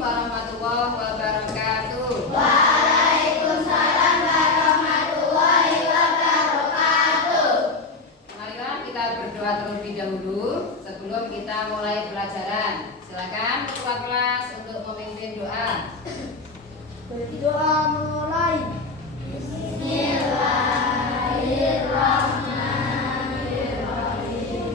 warahmatullahi wabarakatuh. Waalaikumsalam warahmatullahi wabarakatuh. Marilah kita berdoa terlebih dahulu sebelum kita mulai pelajaran. Silakan ketua kelas untuk memimpin doa. Berdoa mulai. Bismillahirrahmanirrahim.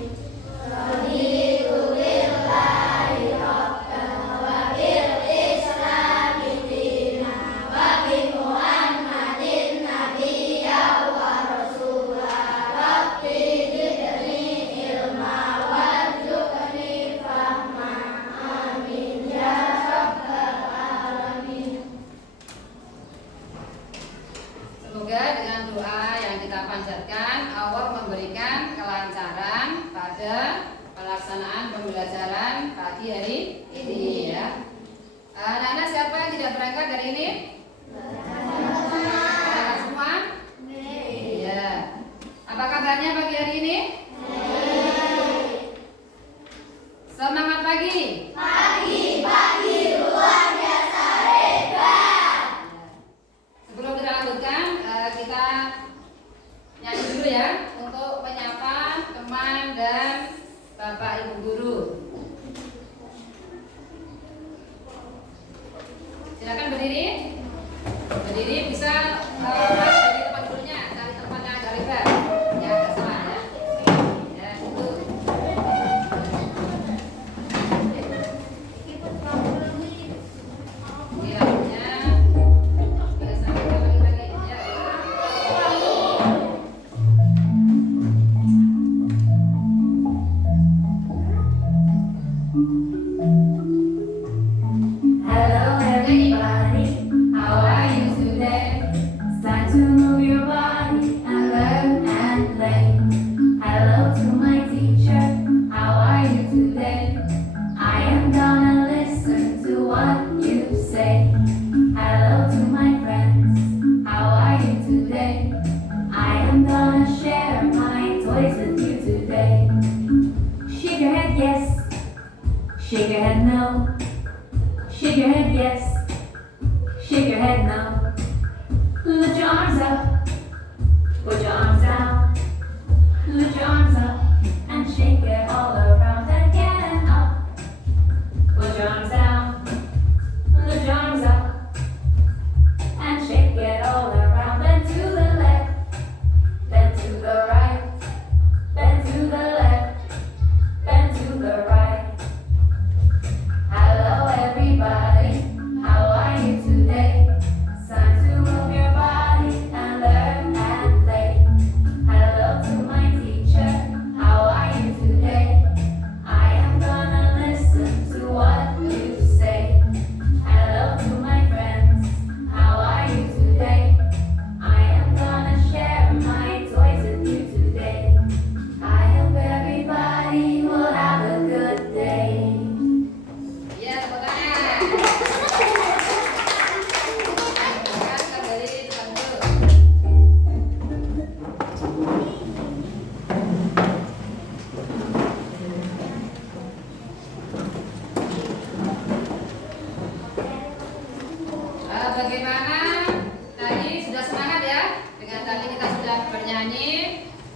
Raditu billahi rabban wa bil islami dinan wa bi Muhammadin nabiyyan wa rasulah. Rabbi zidni ilma warzuqni fahma. Amin ya rabbal alamin. Semoga dengan doa yang kita panjatkan Allah memberikan kelancaran pada pelaksanaan pembelajaran pagi hari ini ya. Anak-anak siapa yang tidak berangkat hari ini? Berangkat semua? Iya. Apa kabarnya pagi hari ini? Semangat pagi. Pagi luar biasa hebat. Sebelum kita lanjutkan, kita nyanyi dulu ya untuk menyapa teman dan Bapak Ibu guru. Silakan berdiri. Berdiri bisa mas dari tempat dulunya, cari tempatnya agak lebar. Ya, agak salah ya. Ya, itu. Iya, ya. Biasa kita lagi-lagi ya. Hello everybody, how are you today? It's time to move your body and learn and play. Hello to my teacher, how are you today? I am gonna listen to what you say. Hello to my friends, how are you today? I am gonna share my toys with you today. Shake your head yes, shake your head no. Shake your head yes, shake your head no. Lift your arms up, put your arms down. Lift your arms up and shake it all around again up. Put your arms down, lift your arms up and shake it all around. Bend to the left, bend to the right, bend to the left, bend to the right. Hello everybody, how are you today? It's time to move your body and learn and play. Hello to my teacher, how are you today? I am gonna listen to what you say. Hello to my friends, how are you today? I am gonna share my toys with you today. I hope everybody will have a good day. Ya, tepuk tangan. Silakan kembali depan dulu. Bagaimana tadi sudah semangat ya? Dengan tadi kita sudah bernyanyi,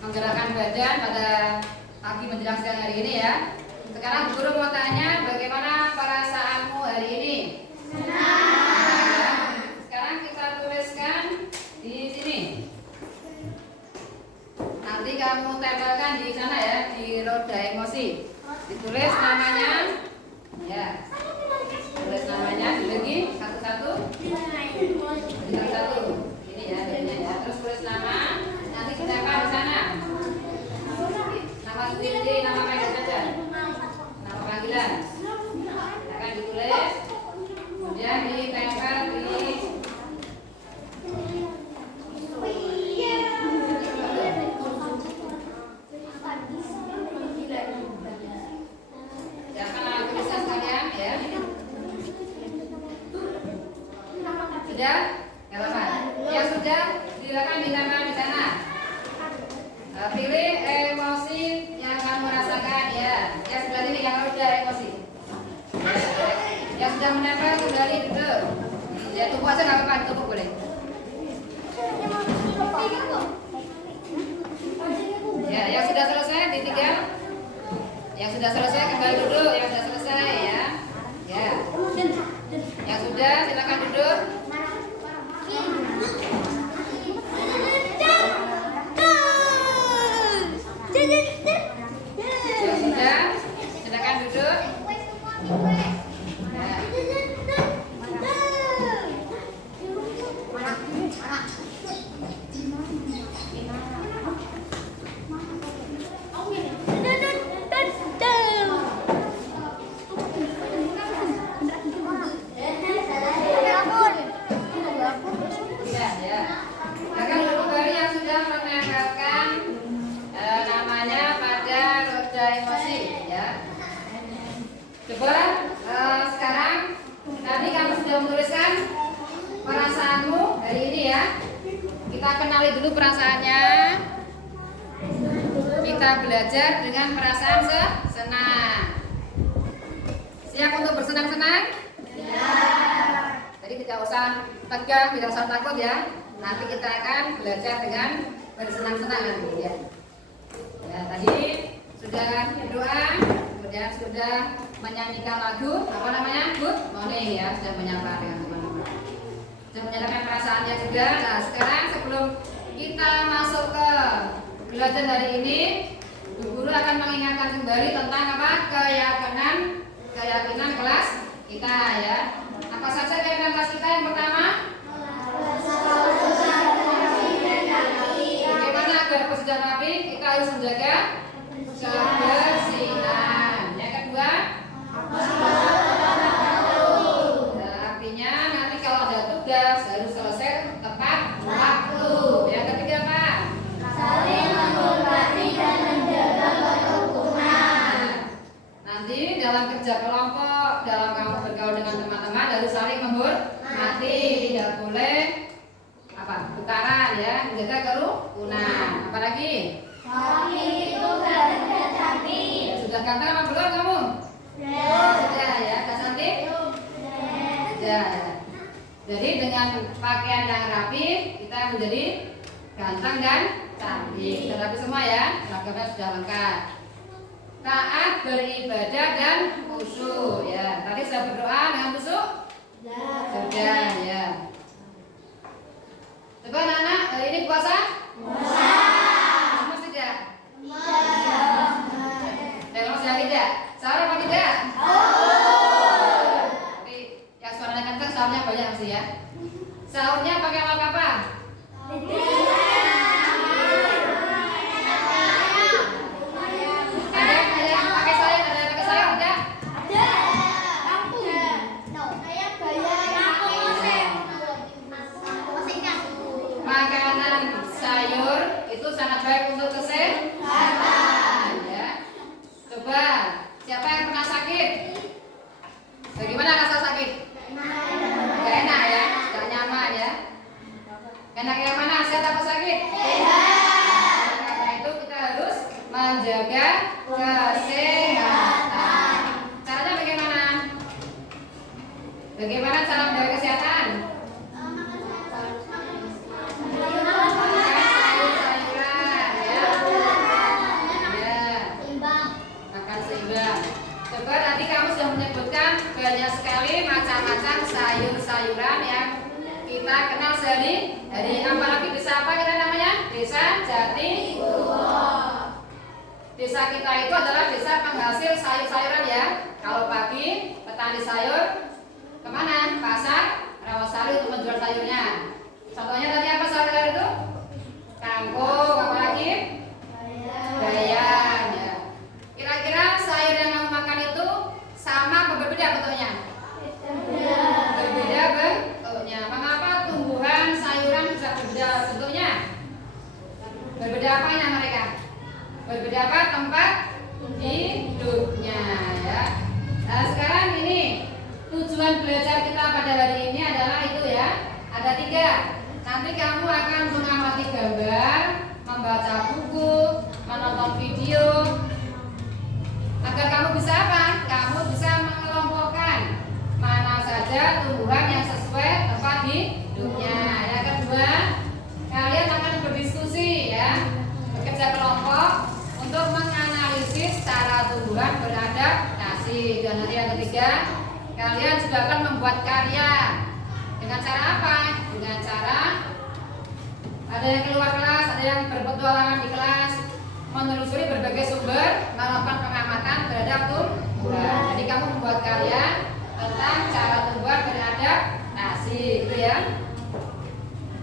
menggerakkan badan pada pagi menjelang siang hari ini ya. Sekarang guru mau tanya bagaimana perasaanmu hari ini? Senang. Sekarang kita tuliskan di sini. Nanti kamu tempelkan di sana ya, di roda emosi. Ditulis namanya. Ya. Tulis namanya, dibagi satu-satu. Satu-satu. Ini ya, ini ya. Terus tulis nama. Nanti ditempel di sana. Nama sendiri, nama panggilan saja. Nama panggilan. Akan ditulis. Kemudian ditempel di siapkan tulisan sekalian ya. Sudah? Gak apa-apa. Yang sudah, silakan ditempel di sana. Pilih emosi yang kamu rasakan ya. Yang sebelah ini yang roda emosi. Yang sudah menempel kembali duduk. Ya tunggu aja nggak apa-apa, tunggu boleh. Ya, yang sudah selesai ditinggal. Yang sudah selesai kembali duduk. Yang sudah selesai ya. Ya. Yang sudah silakan duduk. Yang sudah silakan duduk. Ya. Ya, ya. Akan kembali yang sudah menempelkan namanya pada roda emosi, ya. Coba sekarang tadi kamu sudah menuliskan perasaanmu hari ini ya. Kita kenali dulu perasaannya. Kita belajar dengan perasaan senang. Siap untuk bersenang-senang? Jadi tidak usah tegang, tidak usah takut ya. Nanti kita akan belajar dengan bersenang-senang nanti ya. Ya, tadi sudah berdoa, kemudian sudah menyanyikan lagu, apa namanya? Good morning ya, sudah menyapa dengan teman-teman. Sudah menyatakan perasaannya juga. Nah, sekarang sebelum kita masuk ke belajar hari ini, Bu Guru akan mengingatkan kembali tentang apa? Keyakinan kelas kita ya. Apa saja keyakinan kelas kita? Yang pertama, bagaimana agar bersih dan rapi? Kita harus menjaga kebersihan. Yang kedua, nah, artinya nanti kalau ada tugas harus selesai tepat waktu. Yang ketiga apa? Saling menghormati dan menjaga kerukunan. Nanti dalam kerja kelompok, dalam kamu bergaul dengan teman-teman harus saling menghormati, tidak boleh apa? Tukaran ya, menjaga kerukunan. Apalagi? Kami itu berhati-hati. Sudah kantor apa belum kamu? Sudah ya, Kak Santi? Sudah. Jadi dengan pakaian yang rapi kita menjadi ganteng dan cantik. Sudah rapi semua ya, seragamnya sudah lengkap. Taat beribadah dan khusyuk ya. Tadi saya berdoa dengan khusyuk? Sudah ya. Coba anak-anak hari ini puasa? Lemas tidak? Lemas ya tidak? Sahur apa tidak? Tapi yang suaranya kencang sahurnya banyak pasti ya. Sahurnya pakai lauk apa? Makanan sayur itu sangat baik untuk kesehatan ya. Coba siapa yang pernah sakit? Bagaimana rasa sakit? Gak enak ya, gak nyaman ya. Enak yang mana? Sehat apa sakit? Sehat. Karena itu kita harus menjaga kesehatan. Caranya bagaimana? Bagaimana cara menjaga kesehatan? Coba tadi kamu sudah menyebutkan banyak sekali macam-macam sayur-sayuran yang kita kenal sehari-hari. Apalagi desa apa kita namanya? Desa Jati. Desa kita itu adalah desa penghasil sayur-sayuran ya. Kalau pagi petani sayur kemana? Pasar Rawasari untuk menjual sayurnya. Contohnya tadi apa sayur itu? Kangkung, apalagi? Bayam ya. Kira-kira sayur yang kamu makan itu sama atau berbeda bentuknya? Berbeda bentuknya. Mengapa tumbuhan sayuran bisa berbeda bentuknya? Berbeda apanya mereka? Berbeda apa? Tempat hidupnya ya. Nah sekarang ini tujuan belajar kita pada hari ini adalah itu ya. Ada 3. Nanti kamu akan mengamati gambar, membaca buku, menonton video. Agar kamu bisa apa? Kamu bisa mengelompokkan mana ada tumbuhan yang sesuai tempat hidupnya. Yang kedua, kalian akan berdiskusi ya, bekerja kelompok untuk menganalisis cara tumbuhan beradaptasi. Dan nanti yang ketiga, kalian juga akan membuat karya. Dengan cara apa? Dengan cara ada yang keluar kelas, ada yang berpetualangan di kelas, menelusuri berbagai sumber, melakukan pengamatan terhadap tumbuhan. Jadi kamu membuat karya tentang cara tumbuhan beradaptasi, gitu ya.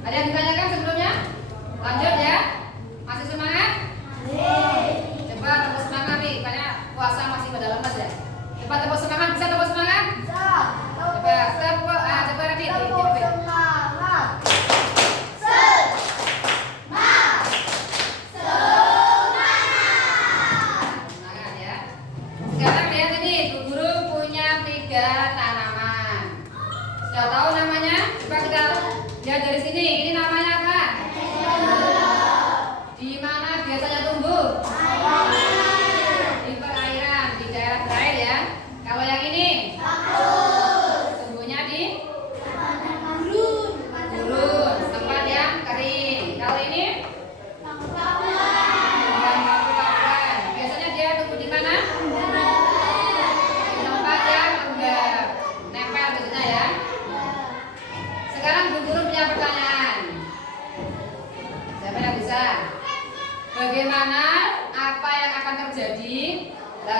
Ada yang ditanyakan sebelumnya? Lanjut ya. Masih semangat? Coba tepuk semangat nih, banyak puasa masih pada lemas ya. Coba tepuk semangat, bisa tepuk semangat? Coba tepuk, coba Radit. Semangat ya. Sekarang lihat ini, Bu Guru punya 3 tanaman. Sudah tahu namanya? Coba kita lihat dari sini. Ini namanya apa? Di mana biasanya tumbuh? Di perairan, di daerah berair ya. Kalau yang ini? Tumbuhnya di gurun, tempat yang kering. Kalau ini? Bukan paku-pakuan. Biasanya dia tumbuh di mana? Di tempat yang lembab, nempel biasanya ya. Sekarang Bu Guru punya pertanyaan. Siapa yang bisa? Bagaimana, apa yang akan terjadi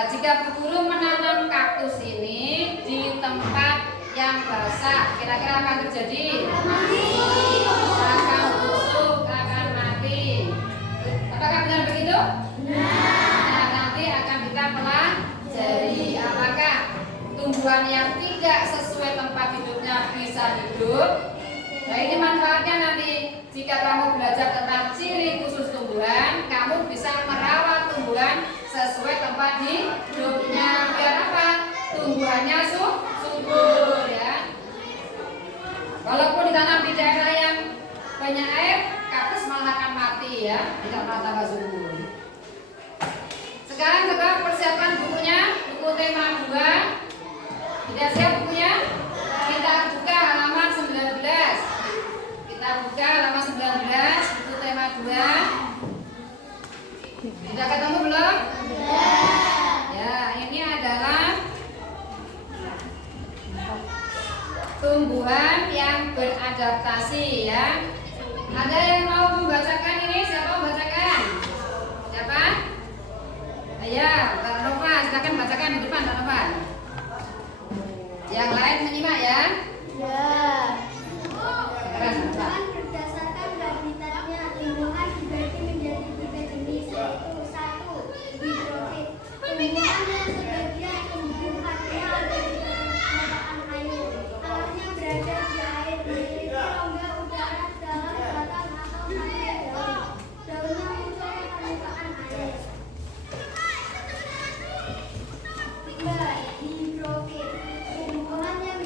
jika Bu Guru menanam kaktus ini di tempat yang basah? Kira-kira akan terjadi? Akan busuk, akan mati. Apakah benar begitu? Nah, nanti akan kita pelajari apakah tumbuhan yang tidak sesuai tempat hidupnya bisa hidup. Nah, ini manfaatnya nanti jika kamu belajar tentang ciri khusus tumbuhan, kamu bisa merawat tumbuhan sesuai tempat hidupnya. Biar apa? Tumbuhannya subur ya. Walaupun ditanam di daerah yang banyak air, kaktus malah akan mati ya, tidak malah tambah subur. Sekarang coba persiapkan bukunya, buku tema 2. Tidak siap bukunya? Kita buka halaman 19. Kita buka halaman 19, buku tema 2. Sudah ketemu belum? Ya, ini adalah tumbuhan yang beradaptasi ya. Ada yang mau membacakan ini? Siapa mau membacakan? Siapa? Ayo, Kak Nova, silakan bacakan di depan, Kak Nova. Yang lain menyimak ya. Tumbuhan berdasarkan habitatnya, tumbuhan dibagi menjadi 3 jenis, yaitu 1. Hidrofit. Tumbuhan yang sebagian tumbuh karena ada di permukaan air. Akarnya berada di air, memiliki rongga udara dalam batang atau pada daun. Daunnya muncul ke permukaan air. 2. Hidrofit. Tumbuhan yang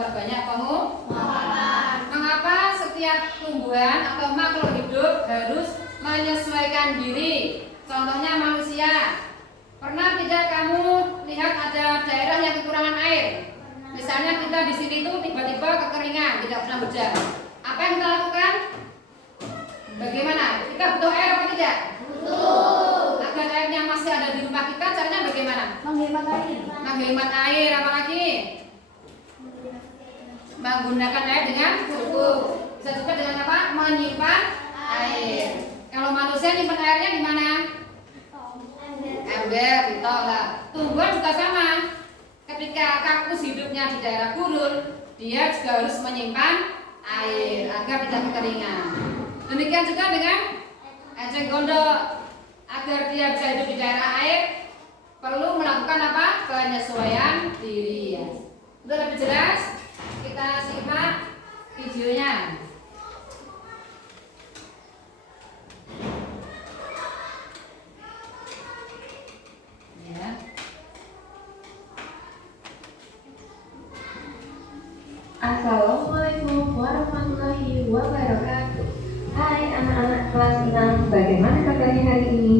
memperbanyak pengumpulan. Mengapa setiap tumbuhan atau makhluk hidup harus menyesuaikan diri? Contohnya manusia. Pernah tidak kamu lihat ada daerah yang kekurangan air? Misalnya kita di sini tuh tiba-tiba kekeringan, tidak pernah berjalan. Apa yang kita lakukan? Bagaimana? Kita butuh air apa tidak? Butuh. Agar airnya masih ada di rumah kita, caranya bagaimana? Menghemat air. Menghemat air, apalagi? Menggunakan air dengan cukup. Bisa juga dengan apa? Menyimpan air. Kalau manusia nyimpan airnya di mana? Ember, pitol lah. Tumbuhan juga sama. Ketika kaktus hidupnya di daerah gurun, dia juga harus menyimpan air agar tidak kekeringan. Demikian juga dengan eceng gondok. Agar dia bisa hidup di daerah air, perlu melakukan apa? Penyesuaian diri. Untuk lebih jelas, kita simak videonya. Ya. Assalamualaikum warahmatullahi wabarakatuh. Hai anak-anak kelas 6, bagaimana kabarnya hari ini?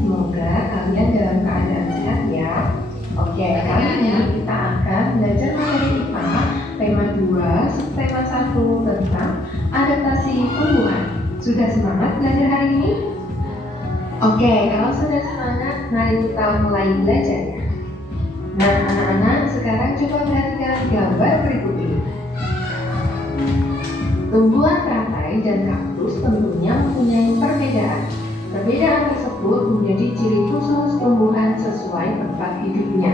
Semoga kalian dalam keadaan sehat ya. Oke, kali ini kita akan belajar materi IPA tema 2, subtema 1 tentang adaptasi tumbuhan. Sudah semangat belajar hari ini? Oke, kalau sudah semangat, mari kita mulai belajarnya. Nah, anak-anak, sekarang coba perhatikan gambar berikut ini. Tumbuhan teratai dan kaktus tentunya mempunyai perbedaan. Perbedaan tersebut menjadi ciri khusus tumbuhan sesuai tempat hidupnya.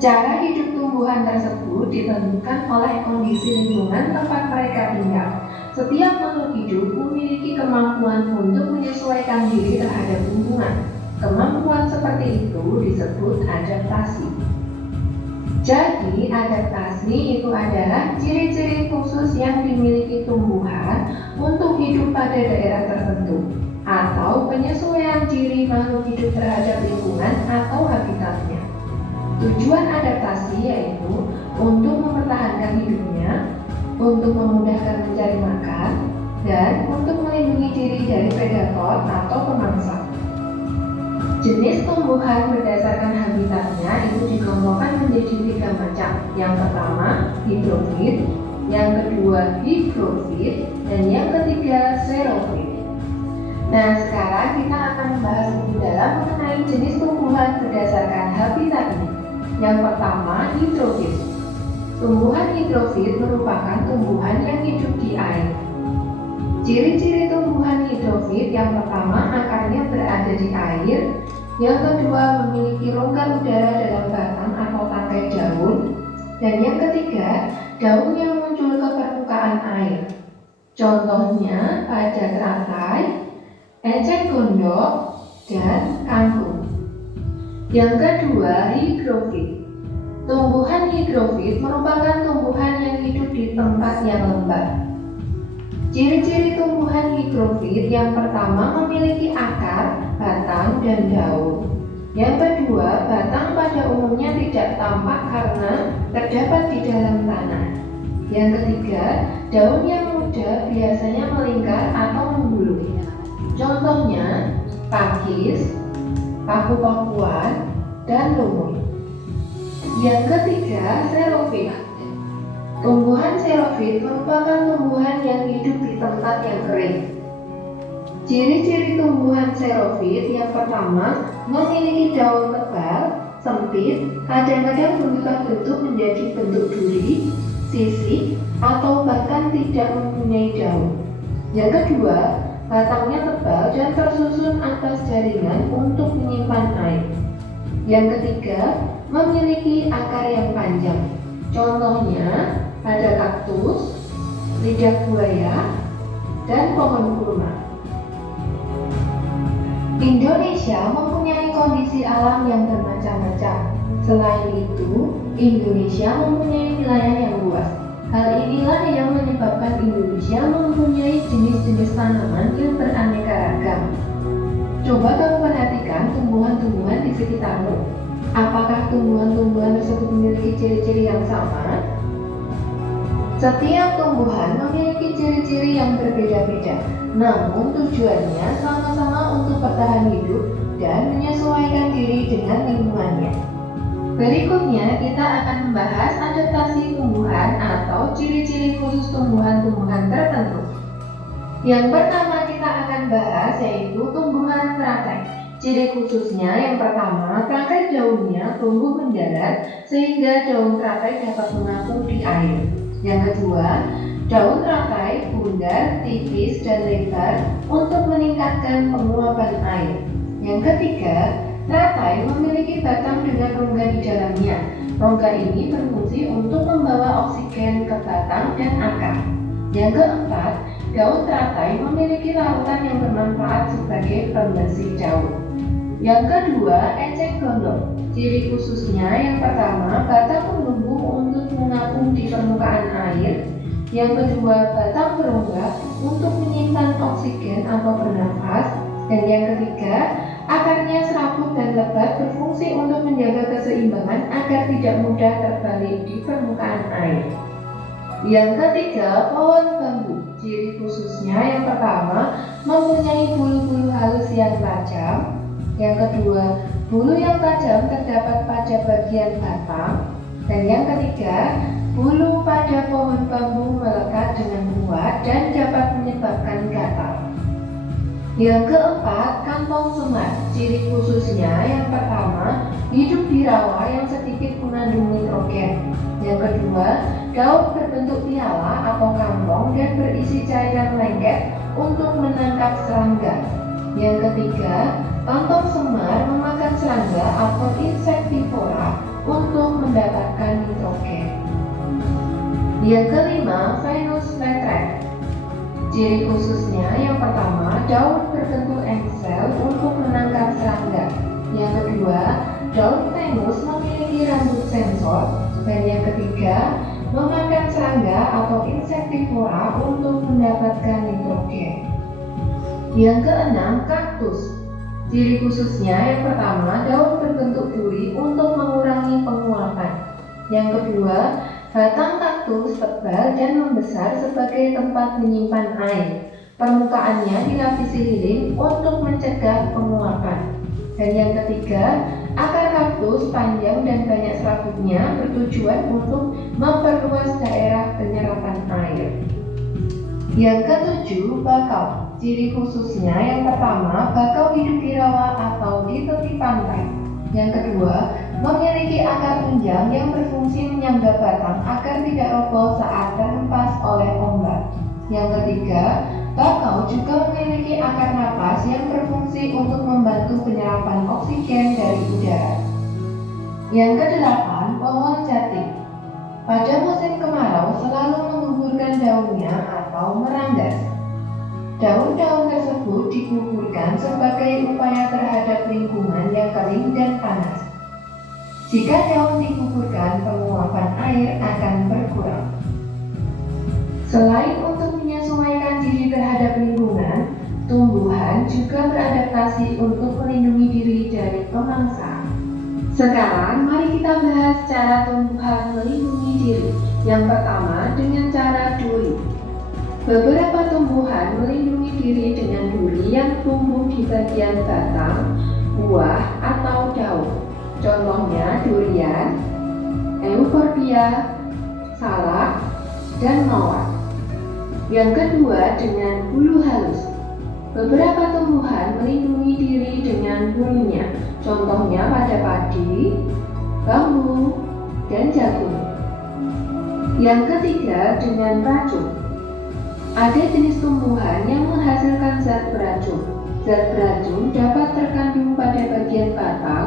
Cara hidup tumbuhan tersebut ditentukan oleh kondisi lingkungan tempat mereka tinggal. Setiap makhluk hidup memiliki kemampuan untuk menyesuaikan diri terhadap lingkungan. Kemampuan seperti itu disebut adaptasi. Jadi, adaptasi itu adalah ciri-ciri khusus yang dimiliki tumbuhan untuk hidup pada daerah tertentu atau penyesuaian diri makhluk hidup terhadap lingkungan atau habitatnya. Tujuan adaptasi yaitu untuk mempertahankan hidupnya, untuk memudahkan mencari makan, dan untuk melindungi diri dari predator atau pemangsa. Jenis tumbuhan berdasarkan habitatnya itu dikelompokkan menjadi 3 macam. Yang pertama, hidrofit, yang kedua, higrofit, dan yang ketiga, xerofit. Nah, sekarang kita akan membahas lebih dalam mengenai jenis tumbuhan berdasarkan habitat ini. Yang pertama, hidrofit. Tumbuhan hidrofit merupakan tumbuhan yang hidup di air. Ciri-ciri tumbuhan hidrofit yang pertama, akarnya berada di air. Yang kedua, memiliki rongga udara dalam batang atau tangkai daun. Dan yang ketiga, daun yang muncul ke permukaan air. Contohnya pada teratai, eceng gondok, dan kangkung. Yang kedua, higrofit. Tumbuhan higrofit merupakan tumbuhan yang hidup di tempat yang lembab. Ciri-ciri tumbuhan higrofit yang pertama memiliki akar, batang, dan daun. Yang kedua, batang pada umumnya tidak tampak karena terdapat di dalam tanah. Yang ketiga, daun yang muda biasanya melingkar atau membulu. Contohnya, pakis, paku-pakuan, dan lumut. Yang ketiga, xerofit. Tumbuhan xerofit merupakan tumbuhan yang hidup di tempat yang kering. Ciri-ciri tumbuhan xerofit yang pertama, memiliki daun tebal, sempit, kadang-kadang berbentuk menjadi bentuk duri, sisik, atau bahkan tidak mempunyai daun. Yang kedua, batangnya tebal dan tersusun atas jaringan untuk menyimpan air. Yang ketiga, memiliki akar yang panjang. Contohnya pada kaktus, lidah buaya, dan pohon kurma. Indonesia mempunyai kondisi alam yang bermacam-macam. Selain itu, Indonesia mempunyai wilayah yang luas. Hal inilah yang menyebabkan Indonesia mempunyai jenis-jenis tanaman yang beraneka ragam. Coba kamu perhatikan tumbuhan-tumbuhan di sekitarmu. Apakah tumbuhan-tumbuhan tersebut memiliki ciri-ciri yang sama Setiap tumbuhan memiliki ciri-ciri yang berbeda-beda, namun tujuannya sama-sama untuk bertahan hidup dan menyesuaikan diri dengan lingkungannya. Berikutnya kita akan membahas adaptasi tumbuhan atau ciri-ciri khusus tumbuhan-tumbuhan tertentu. Yang pertama kita akan bahas yaitu tumbuhan teratai. Ciri khususnya yang pertama, tangkai daunnya tumbuh mendarat sehingga daun teratai dapat mengapung di air. Yang kedua, daun teratai bundar, tipis, dan lebar untuk meningkatkan penguapan air. Yang ketiga, teratai memiliki batang dengan rongga di dalamnya. Rongga ini berfungsi untuk membawa oksigen ke batang dan akar. Yang keempat, daun teratai memiliki larutan yang bermanfaat sebagai pembersih daun. Yang kedua, eceng gondok. Ciri khususnya yang pertama, batang menumbuh untuk mengapung di permukaan air. Yang kedua, batang berongga untuk menyimpan oksigen atau bernafas. Dan yang ketiga, akarnya serabut dan lebat berfungsi untuk menjaga keseimbangan agar tidak mudah terbalik di permukaan air. Yang ketiga, pohon bambu. Ciri khususnya yang pertama, mempunyai bulu-bulu halus yang tajam. Yang kedua, bulu yang tajam terdapat pada bagian batang. Dan yang ketiga, bulu pada pohon bambu melekat dengan kuat dan dapat menyebabkan gatal. Yang keempat, kantong semar. Ciri khususnya yang pertama, hidup di rawa yang sedikit mengandung nitrogen. Yang kedua, daun berbentuk piala atau kantong dan berisi cairan lengket untuk menangkap serangga. Yang ketiga, kantong semar memakan serangga atau insektivora untuk mendapatkan nitrogen. Yang kelima, Venus flytrap. Ciri khususnya yang pertama, daun berbentuk engsel untuk menangkap serangga. Yang kedua, daun Venus memiliki rambut sensor. Dan yang ketiga, memakan serangga atau insektivora untuk mendapatkan nitrogen. Yang keenam, kaktus. Ciri khususnya yang pertama, daun berbentuk duri untuk mengurangi penguapan. Yang kedua, batang kaktus tebal dan membesar sebagai tempat menyimpan air. Permukaannya dilapisi lilin untuk mencegah penguapan. Dan yang ketiga, akar kaktus panjang dan banyak serabutnya bertujuan untuk memperluas daerah penyerapan air. Yang ketujuh, bakau. Ciri khususnya yang pertama, bakau hidup di rawa atau di tepi pantai. Yang kedua, memiliki akar panjang yang berfungsi menyangga batang agar tidak roboh saat terhempas oleh ombak. Yang ketiga, bakau juga memiliki akar napas yang berfungsi untuk membantu penyerapan oksigen dari udara. Yang kedelapan, pohon jati. Pada musim kemarau selalu menggugurkan daunnya atau meranggas. Daun-daun tersebut digugurkan sebagai upaya terhadap lingkungan yang kering dan panas. Jika daun digugurkan, penguapan air akan berkurang. Selain untuk menyesuaikan diri terhadap lingkungan, tumbuhan juga beradaptasi untuk melindungi diri dari pemangsa. Sekarang mari kita bahas cara tumbuhan melindungi diri. Yang pertama, dengan cara duri. Beberapa tumbuhan melindungi diri dengan duri yang tumbuh di bagian batang, buah, atau daun. Contohnya durian, euphorbia, salak, dan mawar. Yang kedua, dengan bulu halus. Beberapa tumbuhan melindungi diri dengan bulunya. Contohnya pada padi, bambu, dan jagung. Yang ketiga, dengan racun. Ada jenis tumbuhan yang menghasilkan zat beracun. Zat beracun dapat terkandung pada bagian batang,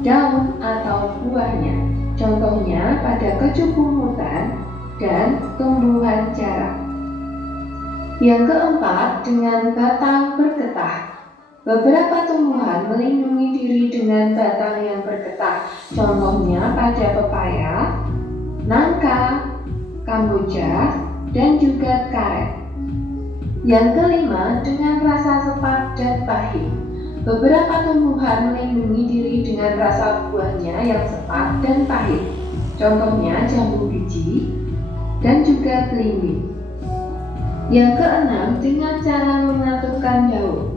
daun, atau buahnya. Contohnya pada keju pungutan dan tumbuhan jarak. Yang keempat, dengan batang bergetah. Beberapa tumbuhan melindungi diri dengan batang yang bergetah. Contohnya pada pepaya, nangka, kamboja, dan juga karet. Yang kelima, dengan rasa sepat dan pahit. Beberapa tumbuhan melindungi diri dengan rasa buahnya yang sepat dan pahit. Contohnya jambu biji, dan juga belimbing. Yang keenam, dengan cara mengatupkan daun.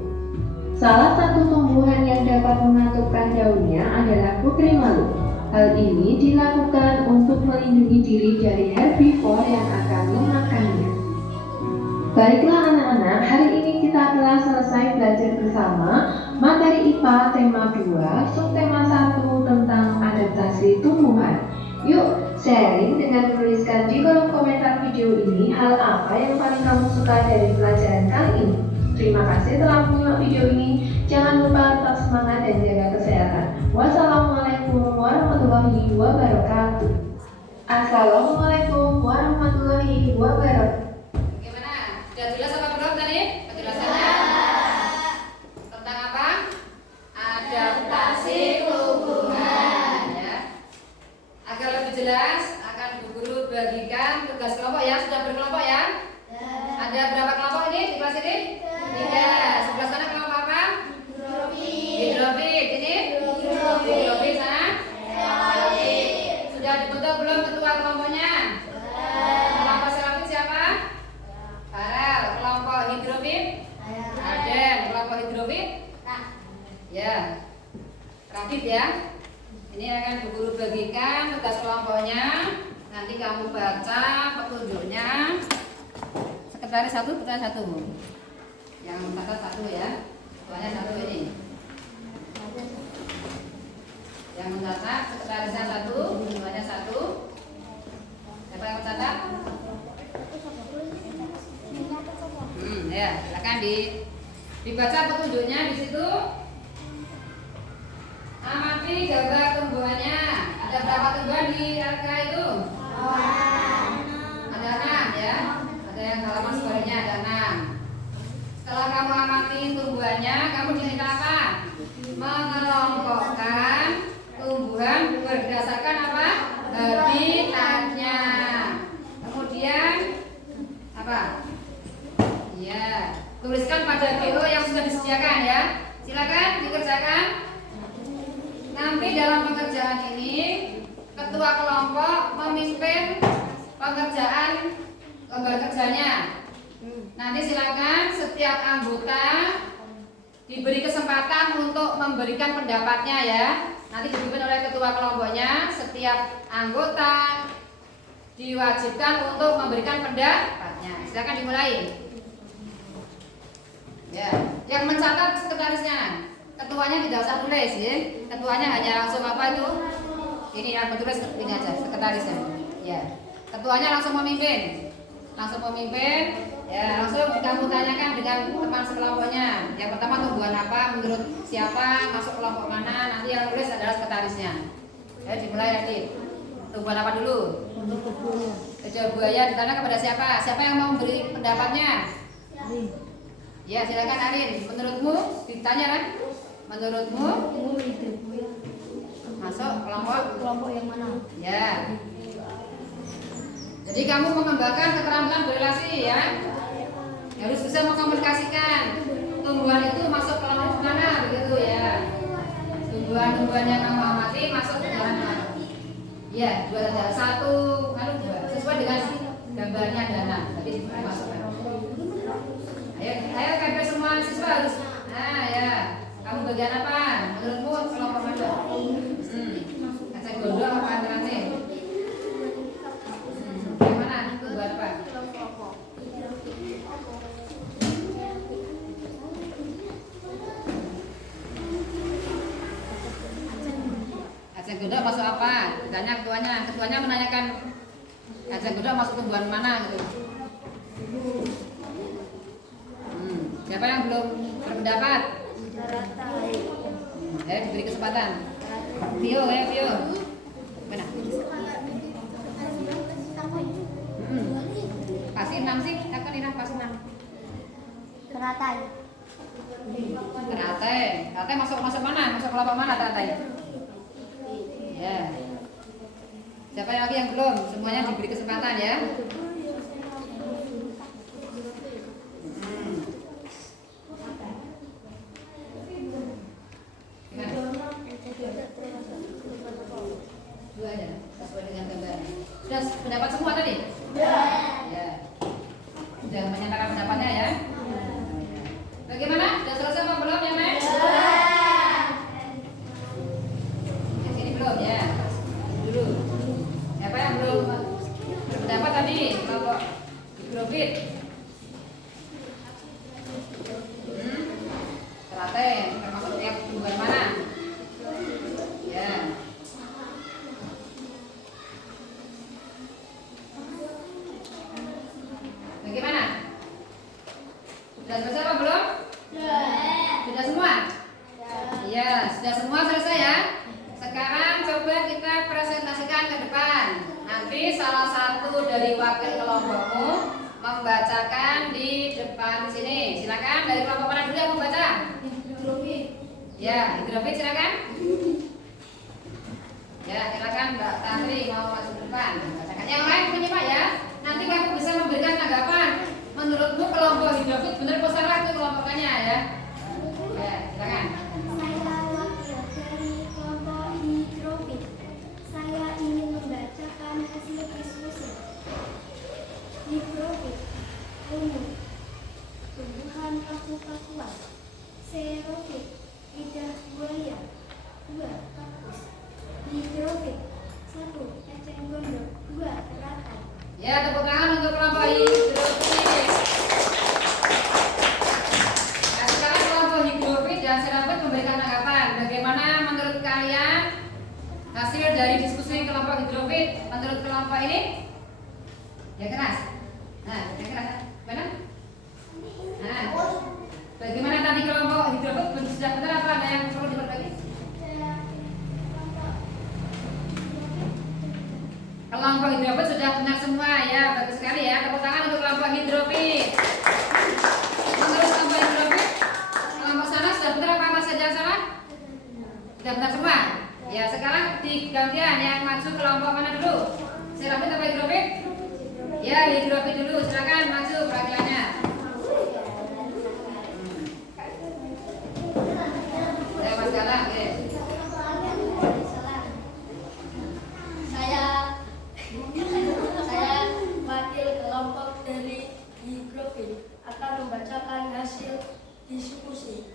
Salah satu tumbuhan yang dapat mengatupkan daunnya adalah putri malu. Hal ini dilakukan untuk melindungi diri dari herbivore yang akan memakannya. Baiklah anak-anak, hari ini kita telah selesai belajar bersama materi IPA tema 2, subtema 1 tentang adaptasi tumbuhan. Yuk, sharing dengan menuliskan di kolom komentar video ini hal apa yang paling kamu suka dari pelajaran kali ini. Terima kasih telah menyimak video ini. Jangan lupa tetap semangat dan jaga kesehatan. Wassalamualaikum warahmatullahi wabarakatuh. Assalamualaikum warahmatullahi wabarakatuh. Gimana? Sudah jelas apa belum tadi penjelasannya? Tentang apa? Adaptasi tumbuhan ya. Agar lebih jelas akan Bu Guru bagikan tugas kelompok ya. Sudah berkelompok ya? Ada berapa kelompok ini di kelas ini? 3. Sebelah sana kelompok apa? Hidrofit. Ini? Hidrofit sana? Sudah dibentuk belum ketua kelompoknya? Kelompok serafit siapa? Farel. Kelompok hidrofit? Aden. Kelompok hidrofit? Ya. Radit ya. Ini akan Bu Guru bagikan tugas kelompoknya. Nanti kamu baca petunjuknya. Sekretaris 1, sekretaris 1. Yang mencatat 1 ya. Ketuanya 1 ini. Yang mencatat sekretarisnya 1, ketuanya 1. Siapa yang mencatat? Ya, silakan dibaca petunjuknya di situ. Amati gambar tumbuhannya. Ada berapa tumbuhan di RK itu? Ada 6 ya. Ada yang halaman sebaliknya ada 6. Setelah kamu amati tumbuhannya, kamu diminta apa? Mengelompokkan tumbuhan berdasarkan apa? Habitatnya. Kemudian apa? Ya, tuliskan pada BO yang sudah disediakan ya. Silakan dikerjakan. Nanti dalam pengerjaan ini ketua kelompok memimpin pengerjaan lembar kerjanya. Nanti silakan setiap anggota diberi kesempatan untuk memberikan pendapatnya ya. Nanti dipimpin oleh ketua kelompoknya. Setiap anggota diwajibkan untuk memberikan pendapatnya. Silakan dimulai. Ya, yang mencatat sekretarisnya. Ketuanya tidak usah tulis ya. Ketuanya hanya langsung apa itu? Ini yang bertulis ini aja sekretarisnya. Ya. Ketuanya langsung memimpin. Ya, langsung kamu tanyakan dengan teman sekelompoknya. Yang pertama tumbuhan apa, menurut siapa, masuk kelompok mana, nanti yang tulis adalah sekretarisnya. Ya, dimulai lagi. Tumbuhan apa dulu? Lidah buaya ditanya kepada siapa? Siapa yang mau memberi pendapatnya? Ya, silakan Arin. Menurutmu ditanya kan? Menurutmu masuk kelompok yang mana? Ya. Jadi kamu mengembangkan keterampilan berrelasi ya. Harus bisa mengkomunikasikan. Tumbuhan itu masuk kelompok mana begitu ya. Tumbuhan-tumbuhan yang kamu amati masuk ke dalam mana? Ya, 2 saja. 1, 2. Sesuai dengan gambarnya dana. Tapi dimasukkan. Ayo kabeh semua siswa harus. Nah, ya. Kamu bagian apa? Menurutmu kelompok mana? Kacang gondok apa antaranya? Gimana? Buat apa? Kacang gondok masuk apa? Tanya ketuanya. Ketuanya menanyakan kacang gondok masuk tumbuhan mana gitu. Siapa yang belum berpendapat? Diberi kesempatan. Vio, Vio. Mana? Kasih 6 sih, aku nih kasih 6. Teratai. Teratai masuk mana? Masuk kelompok mana teratai? Ya. Siapa lagi yang belum? Semuanya diberi kesempatan ya. Dua aja, sesuai dengan gambar. Sudah pendapat semua tadi? Ya. Teraten, termasuk tiap hubungan mana? Ya. Bagaimana? Sudah selesai apa belum? Sudah semua? Iya, sudah semua selesai ya. Sekarang coba kita presentasikan ke depan. Nanti salah satu dari wakil kelompokmu membacakan di depan sini. Silakan, dari kelompok mana dulu yang membaca? Ya, hidrofit silakan. Ya, silakan Mbak Tantri mau masuk ke depan. Bacakan. Yang lain menyimak ya. Nanti kamu bisa memberikan tanggapan. Menurutmu kelompok hidrofit benar atau salah itu kelompoknya ya? Ya, silakan. Saya wakil dari kelompok hidrofit. Saya ingin membacakan hasil diskusi. Hidrofit umum, tumbuhan paku-pakuan. Xerofit, lidah buaya. 2. Kaktus. Hidrofit 1. Eceng gondok. 2. Teratai. Ya, tepuk tangan untuk kelompok hidrofit. Nah, sekarang kelompok hidrofit dan xerofit memberikan tanggapan. Bagaimana menurut kalian hasil dari diskusi kelompok hidrofit? Menurut kelompok ini? Ya keras. Nah, yang keras. Benar? Nah, bagaimana tadi kelompok hidrofit sudah benar apa ada yang perlu diperbaiki? Kelompok hidrofit sudah benar semua ya, bagus sekali ya. Tepuk tangan untuk kelompok hidrofit. Menurut kelompok hidrofit, kelompok sana sudah benar apa masih ada yang salah? Sudah benar semua. Ya, sekarang digantian yang maju kelompok mana dulu? Xerofit atau hidrofit? Ya, hidrofit dulu. Silakan maju perwakilannya. Ya, Mas Galang, ya. Saya wakil kelompok dari hidrofit akan membacakan hasil diskusi.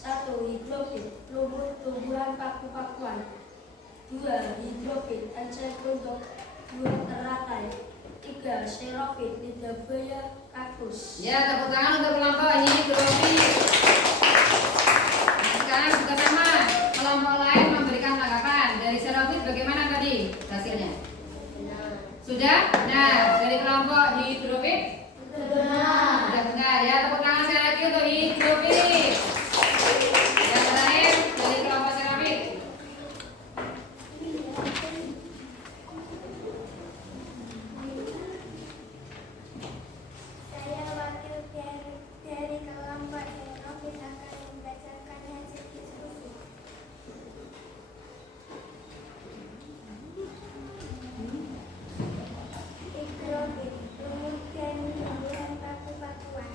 1. Hidrofit lumut tumbuhan paku-pakuan. 2. Hidrofit eceng gondok. 2. Teratai. 3. Xerofit lidah buaya kaktus. Ya, tepuk tangan untuk kelompok hidrofit. Nah, sekarang juga sama. Kelompok lain memberikan tanggapan. Dari xerofit bagaimana tadi hasilnya? Sudah? Nah, dari kelompok hidrofit? Sudah benar ya. Tepuk tangan sekali lagi untuk hidrofit. Yang terakhir dari kelompok xerofit. Saya wakil dari kelompok hidrofit akan membacakan hasil diskusi. Hidrofit lumut dan tumbuhan paku-pakuan.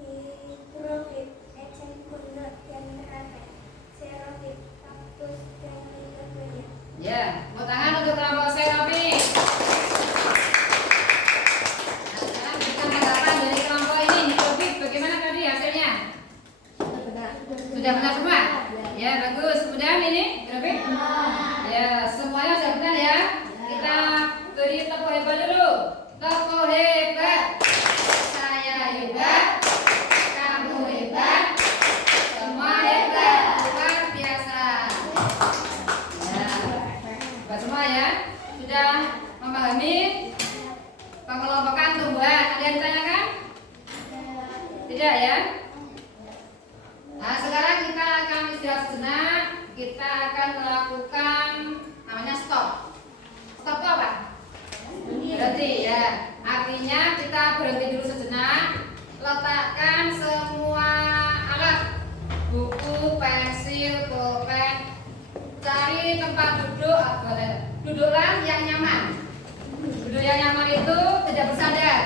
Hidrofit eceng gondok dan teratai. Xerofit kaktus dan lidah buaya. Ya, tepuk tangan untuk kelompok xerofit. Nah, sekarang berikan tanggapan dari kelompok ini hidrofit. Bagaimana tadi hasilnya? Sudah benar semua? Ya, bagus. Kemudian ini hidrofit? Ya, semuanya sudah benar ya. Kita beri tepuk hebat dulu. Tepuk hebat. Saya hebat. Kamu hebat. Semua hebat. Luar biasa. Ya, hebat semua ya. Sudah memahami pengelompokan tumbuhan. Ada yang ditanyakan? Tidak ya? Nah, sekarang kita akan istirahat sejenak. Kita akan melakukan namanya stop. Stop itu apa? Berhenti ya. Artinya kita berhenti dulu sejenak. Letakkan semua alat, buku, pensil, pulpen. Cari tempat duduk. Duduklah yang nyaman. Duduk yang nyaman itu tidak bersandar.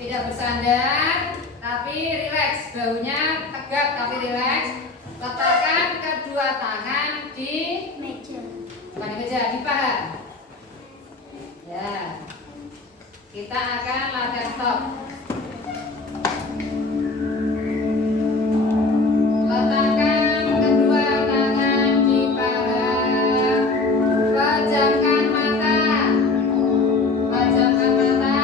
Tidak bersandar, tapi rileks. Bahunya tegap tapi rileks. Letakkan kedua tangan di Meja. bukan di meja, di paha. Ya. Kita akan latihan stop. Letakkan kedua tangan di paha. Pejamkan mata. Pejamkan mata.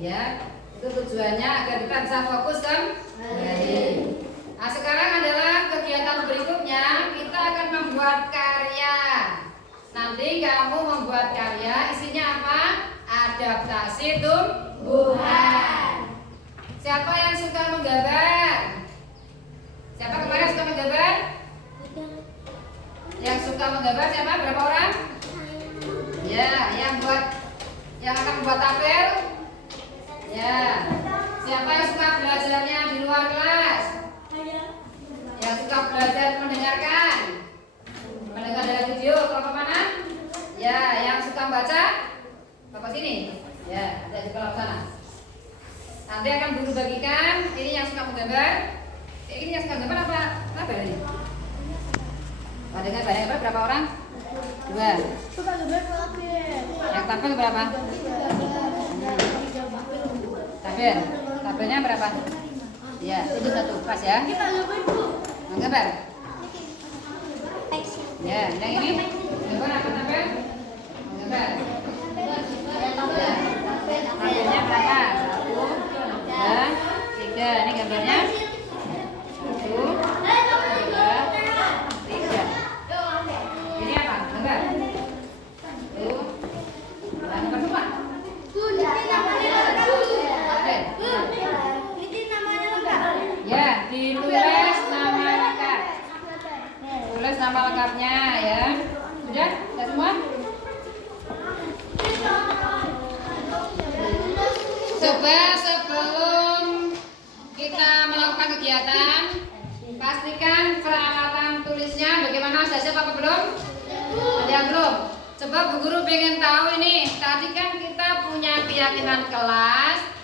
ya. Itu tujuannya agar kita bisa fokus kembali. Nah, sekarang adalah kegiatan berikutnya, kita akan membuat karya. Nanti kamu membuat karya, isinya apa? Adaptasi tumbuhan. Siapa yang suka menggambar? Siapa kemarin suka menggambar? Yang suka menggambar siapa? Berapa orang? Ya, yang akan membuat tabel? Ya. Siapa yang suka belajarnya di luar kelas? Yang suka belajar mendengarkan? Mendengar dari video, kelompok mana? Ya, yang suka baca? Kelompok sini. Ya, ada di kelompok sana. Nanti akan guru bagikan. Ini yang suka menggambar. Ini yang suka gambar apa ini? Oh, dengan banyak berapa orang? 2. Suka gambar Yang tabel berapa? Tabelnya berapa? Ya, itu 1 pas ya. Menggambar. Ya, yang ini gambar apa tabel? Menggambar. Ya. Tabelnya berapa? 1, 2, 3. Ini gambarnya 1, 2, 3. Ini apa? Gambar. Tuh. Gambar semua. Ya, ditulis nama lengkap. Tulis nama lengkapnya ya. Sudah? Sudah semua? Coba sebelum kita melakukan kegiatan, pastikan peralatan tulisnya bagaimana. Sudah siap apa belum? Ada yang belum? Coba Bu Guru pengen tahu ini. Tadi kan kita punya keyakinan kelas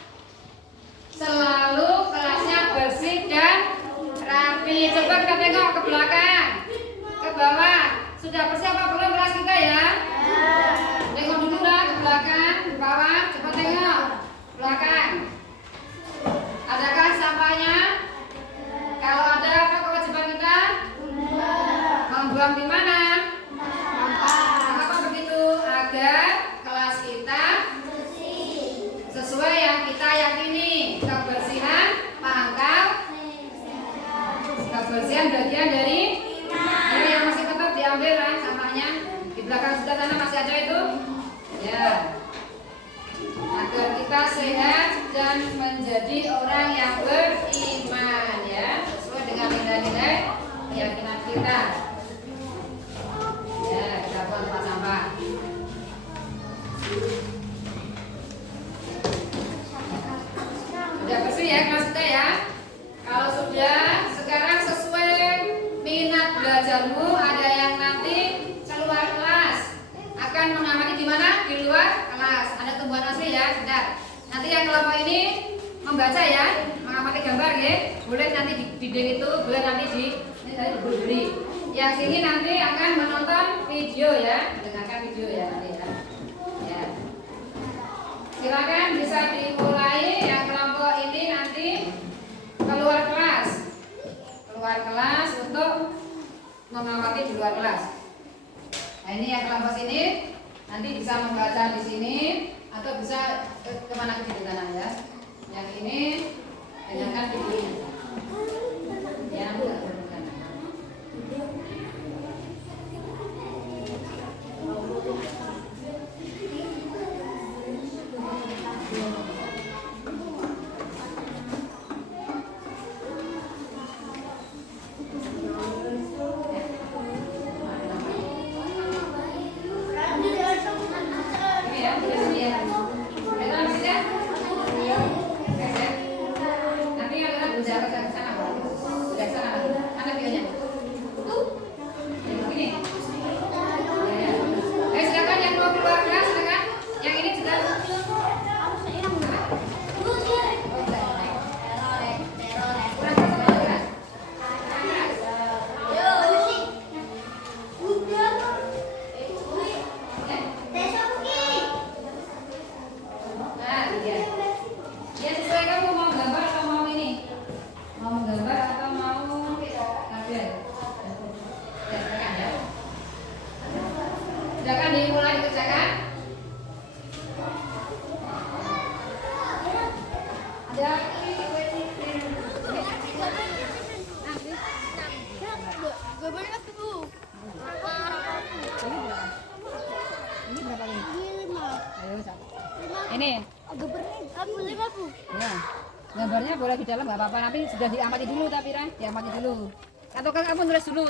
selalu kelasnya bersih dan rapi. Coba kita tengok ke belakang, ke bawah. Sudah bersih apa belum kelas kita ya? Tengok dulu lah ke belakang, ke bawah. Coba tengok belakang. Adakah sampahnya? Kalau ada, apa kewajiban kita? Membuang di mana? Kenapa begitu? Agar kelas kita sesuai yang kita yakini. Kebersihan pangkal, kebersihan bagian dari yang masih tetap diambil kan sampahnya. Di belakang sudah sana masih ada itu ya, agar kita sehat dan menjadi orang yang beriman ya, sesuai dengan nilai-nilai keyakinan kita ya. Kita buang tempat sampah. Sudah bersih ya kelas kita ya. Kalau sudah, sekarang sesuai minat belajarmu. Ada yang nanti keluar kelas akan mengamati di mana? Di luar kelas. Ada tumbuhan asli ya. Sudah. Nanti yang kelompok ini membaca ya, mengamati gambar ya. Boleh nanti di dinding itu, boleh nanti di ini tadi diberi. Yang sini nanti akan menonton video ya, mendengarkan video ya nanti ya. Ya. Silakan bisa dimulai. Yang kelompok ini nanti keluar kelas untuk mengamati di luar kelas. Nah, ini yang kelompok sini nanti bisa membaca di sini atau bisa kemana ke sana ya. Yang ini dengarkan videonya. Ya, enggak berbukan. Nanti yang kita bisa ke sana, sudah sana, mana videonya? Jaki. Ini berapa ini? Ayo, ini. Ya. Gambarnya boleh di dalam nggak apa-apa, nanti sudah diamati dulu tapi diamati dulu. Atau kamu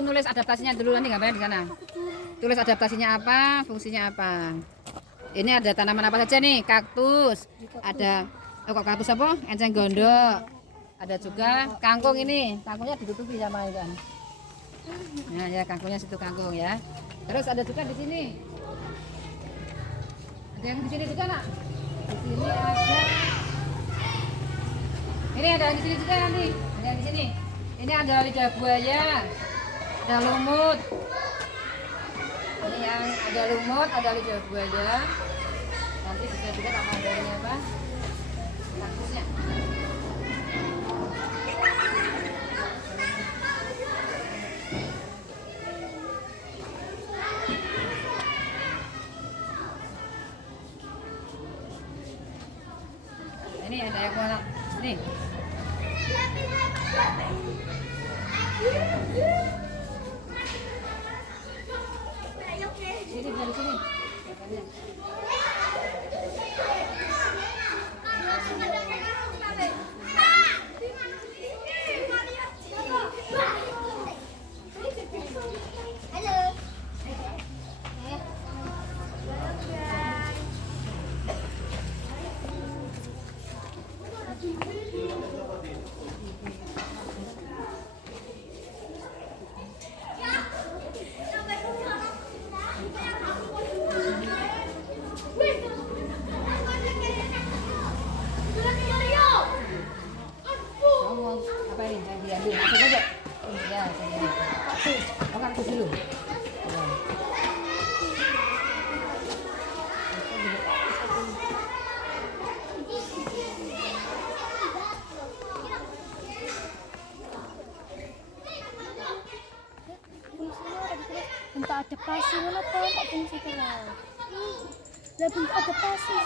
nulis adaptasinya dulu nanti gambarnya di sana. Tulis adaptasinya apa, fungsinya apa. Ini ada tanaman apa saja nih? Kaktus. Ada kaktus apa? Enceng gondok. Ada juga kangkung ini. Kangkungnya ditutupi sama ikan. Nah, ya kangkungnya situ kangkung ya. Terus ada juga di sini. Ada yang di sini juga, Nak? Di sini ada. Ini ada yang di sini juga nanti. Ada yang di sini. Ini ada lidah buaya. Ada lumut. Ini yang ada lumut, ada lidah buaya. Nanti juga tambah gambarnya apa? Kaktusnya. Ini ada yang mana? Nih. Sini dari sini. Apa ini? Yang diambil? Masuk aja. Ya, ini. Oh, kaktus dulu. Ya. Bentuk adaptasi mana tuh? Tak fungsi kenal. Lah bentuk adaptasi sih.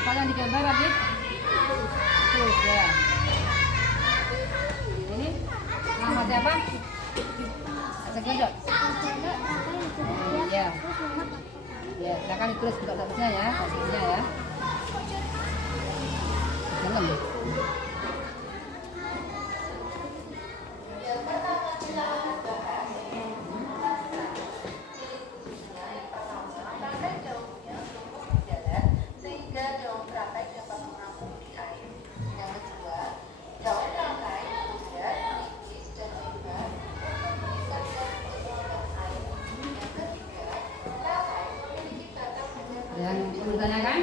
Apa yang digambar, Adit? Tuh, ya. Ini nama siapa? Enceng gondok. Ya. Ya, silakan ditulis untuk statusnya ya, statusnya ya. Dalam. Yang ditanyakan?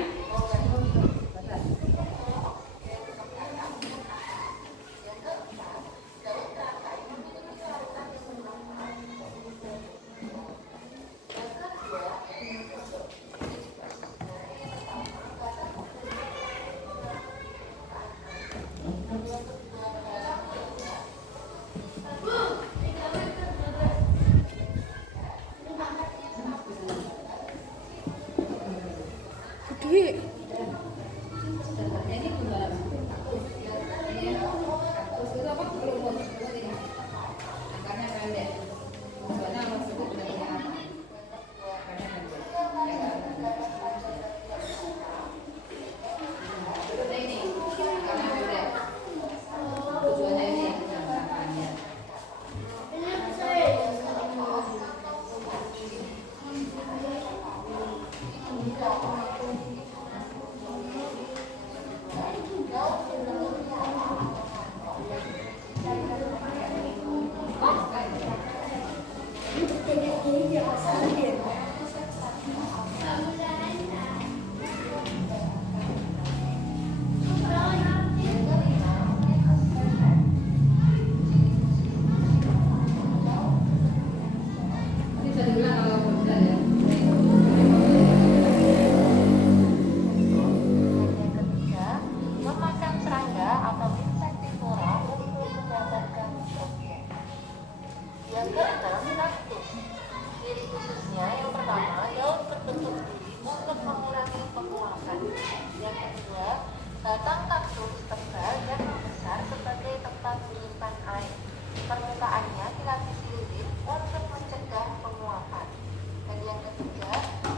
Yang keenam, kaktus. Ciri khususnya yang pertama, daun berbentuk buih untuk mengurangi penguapan. Yang kedua, batang kaktus tebal dan membesar sebagai tempat menyimpan air. Permukaannya dilapisi lilin untuk mencegah penguapan. Dan yang ketiga,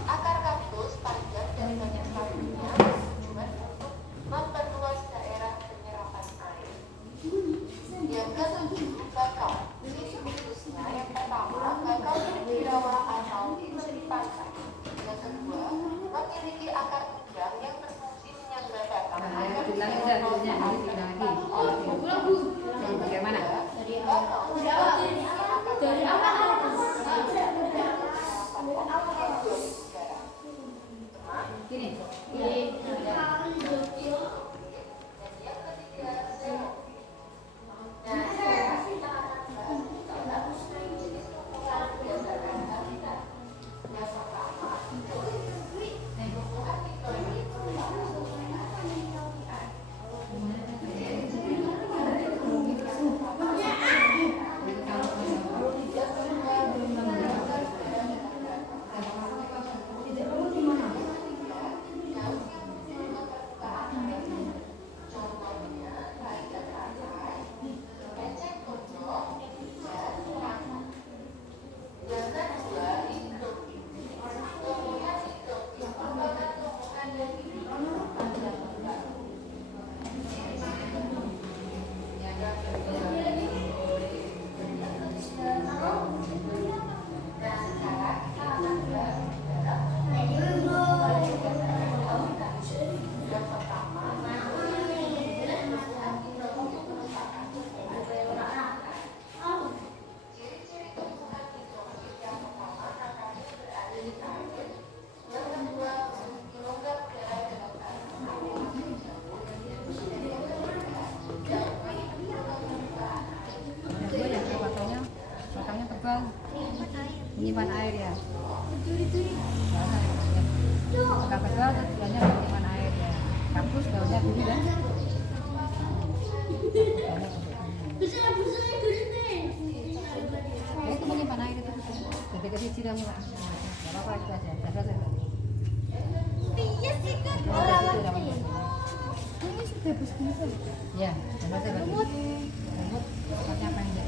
akar kaktus panjang dan banyak sabunnya bertujuan untuk memperluas daerah penyerapan air. Yang ketujuh, bakau. Ciri khususnya yang pertama, bakau memiliki rawa atau di tepi pantai. Yang kedua, memiliki akar panjang yang berfungsi menyangga batang Nah, agar diulangi tidak udah, terlalu diulang lagi. Bagaimana? bakau Dari apa? Gini. Batangnya tebal, menyimpan air ya. Agak tebal, tujuannya menyimpan air ya. Kaktus daunnya gini kan? Ya itu menyimpan air itu. Gede-gede siram lah. Gak apa-apa itu aja. Dasar saya. Iya sih kan. Oh, dari situ namanya. Ini sudah besar. Ya, dasar saya. Lumut, tempatnya pendek.